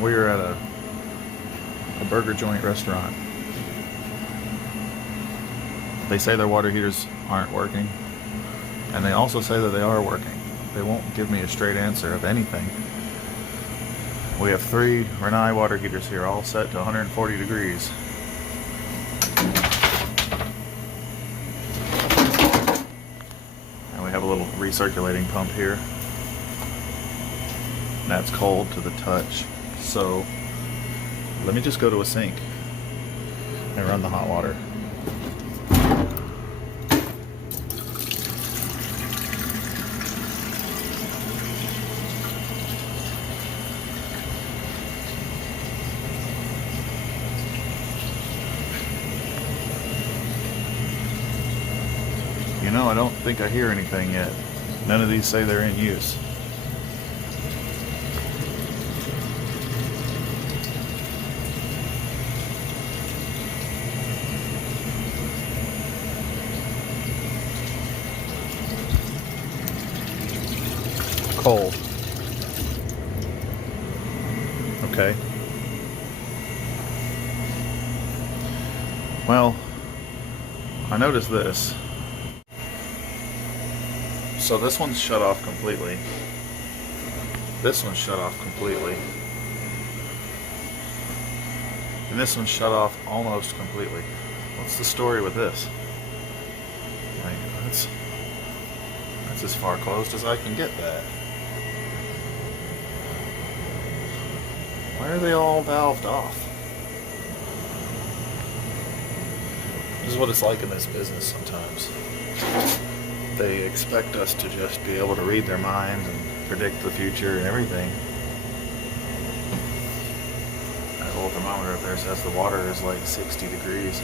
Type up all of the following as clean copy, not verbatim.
We are at a burger joint restaurant. They say their water heaters aren't working, and they also say that they are working. They won't give me a straight answer of anything. We have 3 Rinnai water heaters here, all set to 140 degrees. And we have a little recirculating pump here. And that's cold to the touch. So let me just go to a sink and run the hot water. You know, I don't think I hear anything yet. None of these say they're in use. Cold. Okay. Well, I noticed this. So this one's shut off completely. This one's shut off completely. And this one's shut off almost completely. What's the story with this? Like, that's as far closed as I can get that. Why are they all valved off? This is what it's like in this business sometimes. They expect us to just be able to read their minds and predict the future and everything. That little thermometer up there says the water is like 60 degrees.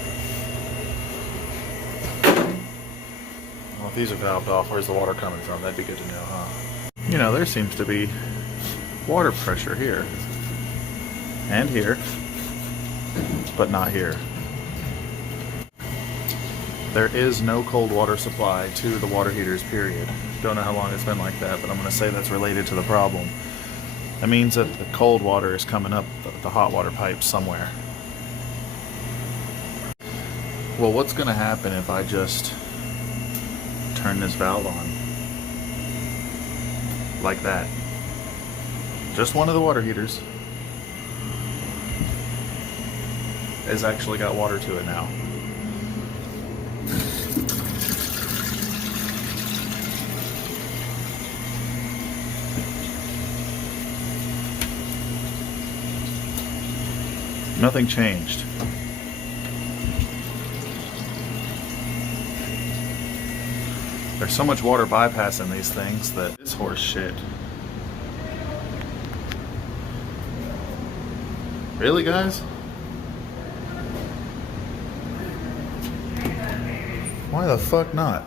Well, if these are valved off, where's the water coming from? That'd be good to know, huh? You know, there seems to be water pressure here. And here. But not here. There is no cold water supply to the water heaters, period. Don't know how long it's been like that, but I'm going to say that's related to the problem. That means that the cold water is coming up the hot water pipe somewhere. Well, what's going to happen if I just turn this valve on? Like that. Just one of the water heaters has actually got water to it now. Nothing changed. There's so much water bypassing these things that it's horse shit. Really, guys? Why the fuck not?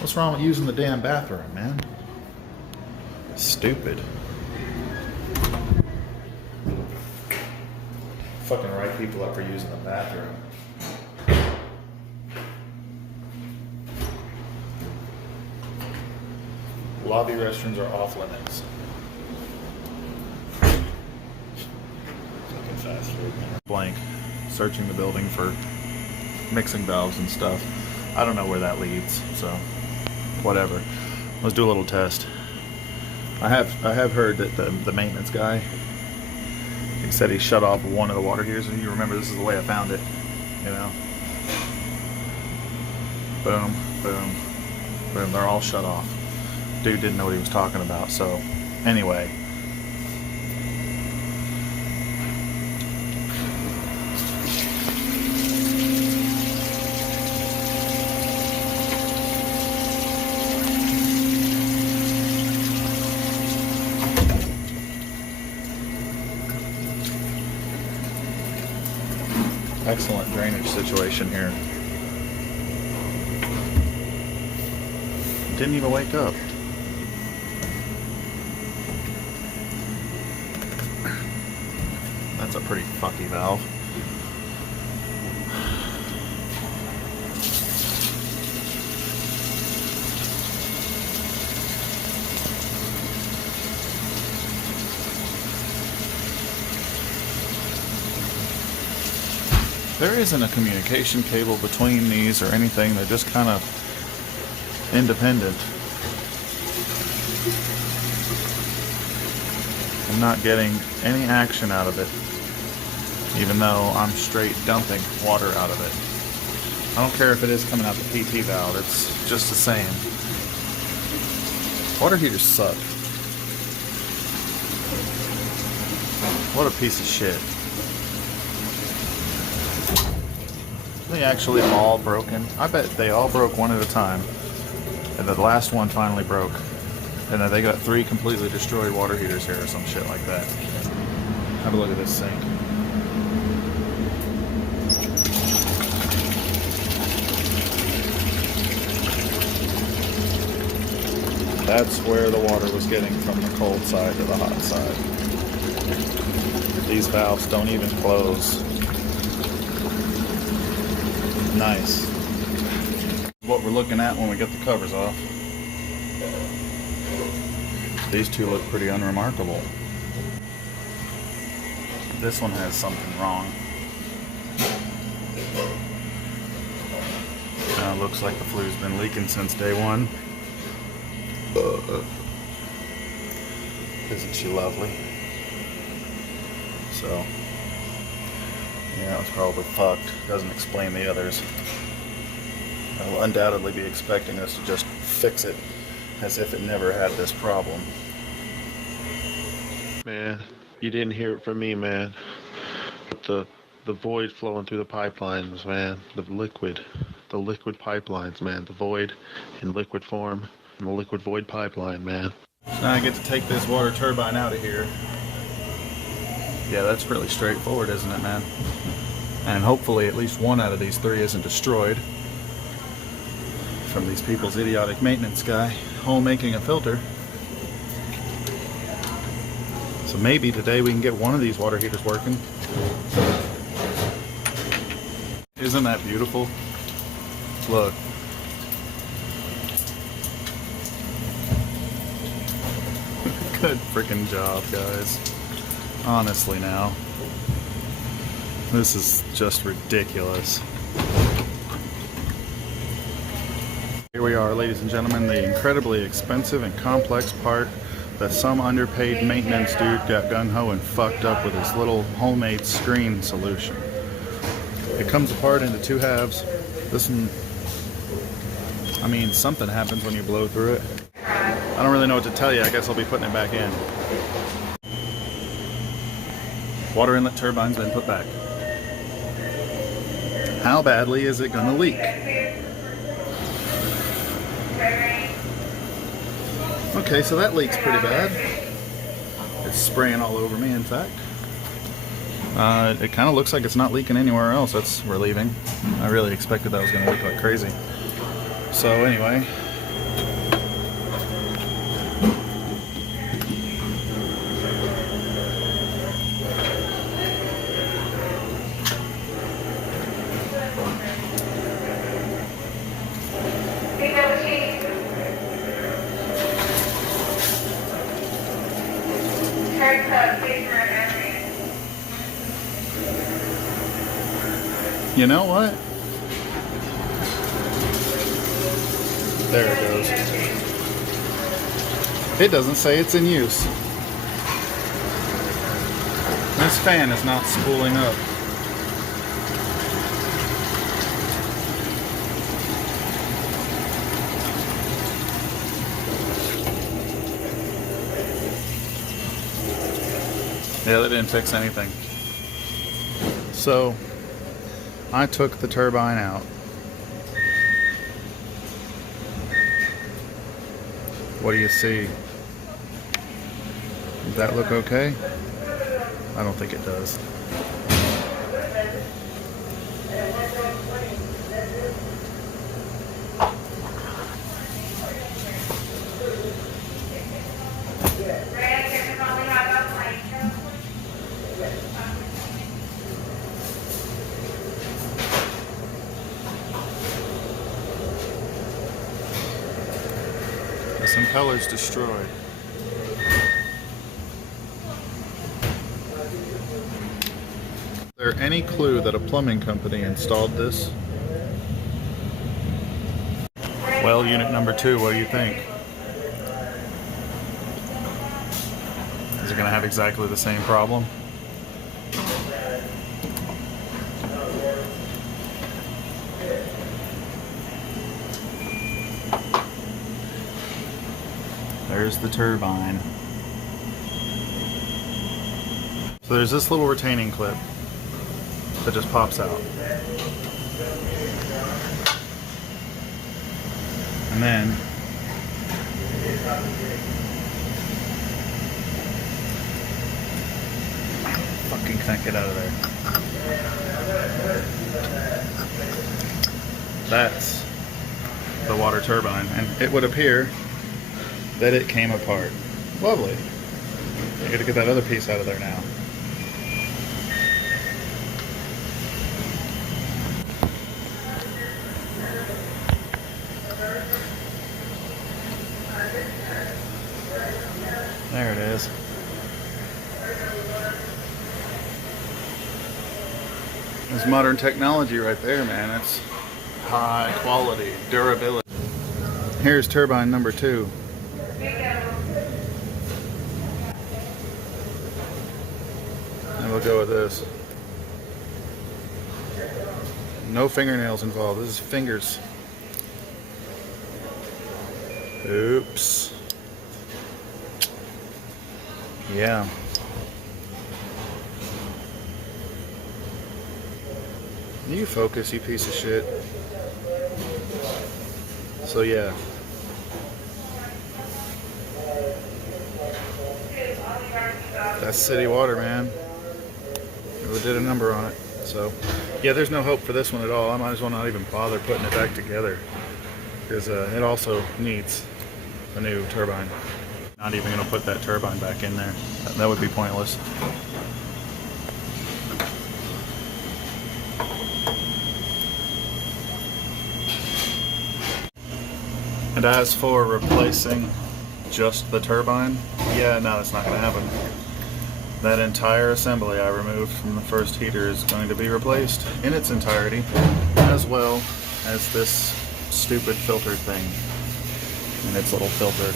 What's wrong with using the damn bathroom, man? Stupid. Fucking write people up for using the bathroom. Lobby restrooms are off limits. Fucking fast food. Blank. Searching the building for mixing valves and stuff. I don't know where that leads, so whatever. Let's do a little test. I have heard that the maintenance guy, he said he shut off one of the water heaters, and you remember this is the way I found it, you know. Boom, boom, boom, they're all shut off. Dude didn't know what he was talking about, so anyway. Excellent drainage situation here. Didn't even wake up. That's a pretty fucky valve. There isn't a communication cable between these or anything. They're just kind of independent. I'm not getting any action out of it, even though I'm straight dumping water out of it. I don't care if it is coming out the PT valve, it's just the same. Water heaters suck. What a piece of shit. They actually all broken. I bet they all broke one at a time. And the last one finally broke. And then they got 3 completely destroyed water heaters here or some shit like that. Have a look at this sink. That's where the water was getting from the cold side to the hot side. These valves don't even close. Nice. What we're looking at when we get the covers off. These two look pretty unremarkable. This one has something wrong. Looks like the flue's been leaking since day one. Isn't she lovely? So, yeah, it's probably fucked. Doesn't explain the others. I'll undoubtedly be expecting us to just fix it as if it never had this problem. Man, you didn't hear it from me, man. The void flowing through the pipelines, man. The liquid pipelines, man. The void in liquid form, and the liquid void pipeline, man. Now I get to take this water turbine out of here. Yeah, that's really straightforward, isn't it, man? And hopefully at least one out of these 3 isn't destroyed from these people's idiotic maintenance guy home making a filter. So maybe today we can get one of these water heaters working. Isn't that beautiful? Look. Good freaking job, guys. Honestly now. This is just ridiculous. Here we are, ladies and gentlemen, the incredibly expensive and complex part that some underpaid maintenance dude got gung-ho and fucked up with his little homemade screen solution. It comes apart into 2 halves. This one, I mean, something happens when you blow through it. I don't really know what to tell you. I guess I'll be putting it back in. Water inlet turbine's been put back. How badly is it gonna leak? Okay, so that leak's pretty bad. It's spraying all over me, in fact. It kind of looks like it's not leaking anywhere else. That's relieving. I really expected that was going to leak like crazy. So anyway. You know what? There it goes. It doesn't say it's in use. This fan is not spooling up. Yeah, that didn't fix anything. So, I took the turbine out. What do you see? Does that look okay? I don't think it does. This impeller's destroyed. there any clue that a plumbing company installed this? Well, unit number 2, what do you think? Is it going to have exactly the same problem? There's the turbine. So there's this little retaining clip that just pops out. And then fucking can't get out of there. That's the water turbine, and it would appear that it came apart. Lovely. I gotta get that other piece out of there now. There it is. There's modern technology right there, man. It's high quality, durability. Here's turbine number 2. And we'll go with this. No fingernails involved. This is fingers. Oops. Yeah. You focus, you piece of shit. So yeah. That's city water, man. Really did a number on it. So yeah, there's no hope for this one at all. I might as well not even bother putting it back together, because it also needs a new turbine. Not even going to put that turbine back in there. That would be pointless. And as for replacing just the turbine, yeah, no, that's not going to happen. That entire assembly I removed from the first heater is going to be replaced in its entirety, as well as this stupid filter thing and its little filter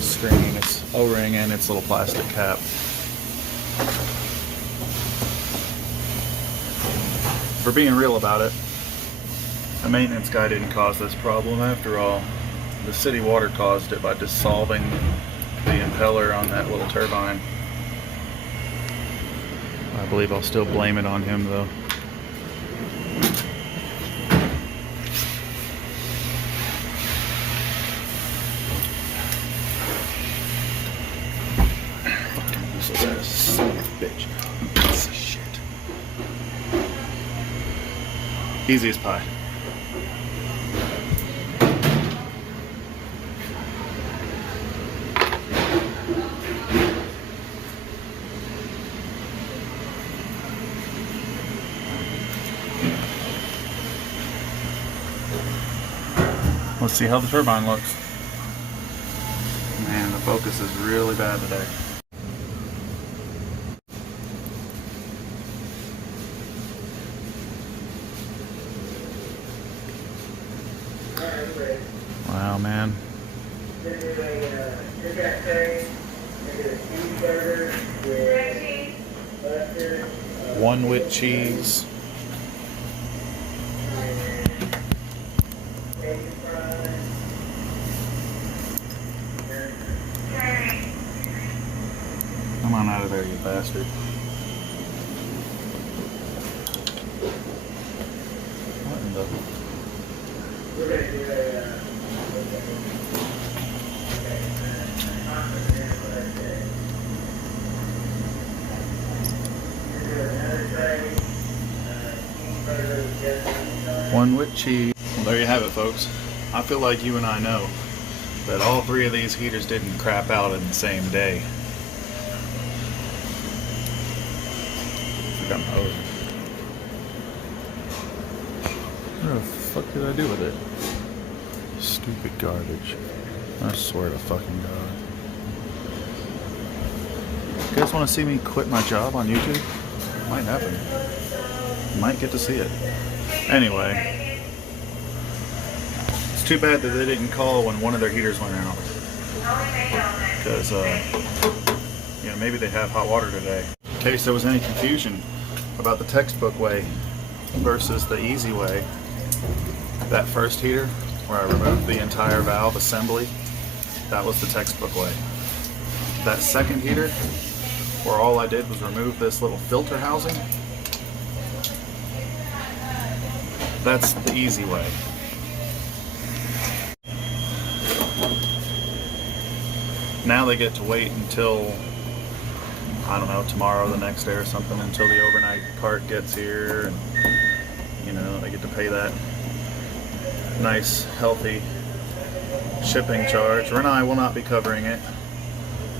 screen, its O-ring, and its little plastic cap. For being real about it, the maintenance guy didn't cause this problem after all. The city water caused it by dissolving the impeller on that little turbine. I believe I'll still blame it on him though. Fucking useless ass son of a bitch. Piece of shit. Easy as pie. Let's see how the turbine looks. Man, the focus is really bad today. Wow, man. One with cheese. Come on out of there, you bastard. What in the... One with cheese. Well, there you have it, folks. I feel like you and I know that all 3 of these heaters didn't crap out in the same day. Forgot my hose. What the fuck did I do with it? Stupid garbage. I swear to fucking God. You guys want to see me quit my job on YouTube? Might happen. Might get to see it. Anyway, it's too bad that they didn't call when one of their heaters went out. Because, you know, maybe they have hot water today. In case there was any confusion about the textbook way versus the easy way, that first heater, where I removed the entire valve assembly, that was the textbook way. That second heater, where all I did was remove this little filter housing, that's the easy way. Now they get to wait until, I don't know, tomorrow, the next day or something, until the overnight cart gets here, and, you know, they get to pay that nice, healthy shipping charge. Renai will not be covering it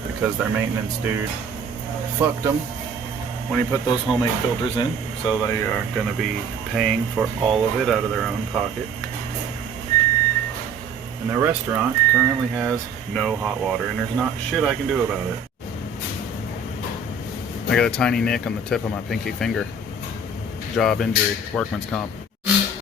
because their maintenance dude fucked them when he put those homemade filters in, so they are going to be paying for all of it out of their own pocket. And their restaurant currently has no hot water, and there's not shit I can do about it. I got a tiny nick on the tip of my pinky finger. Job injury, workman's comp.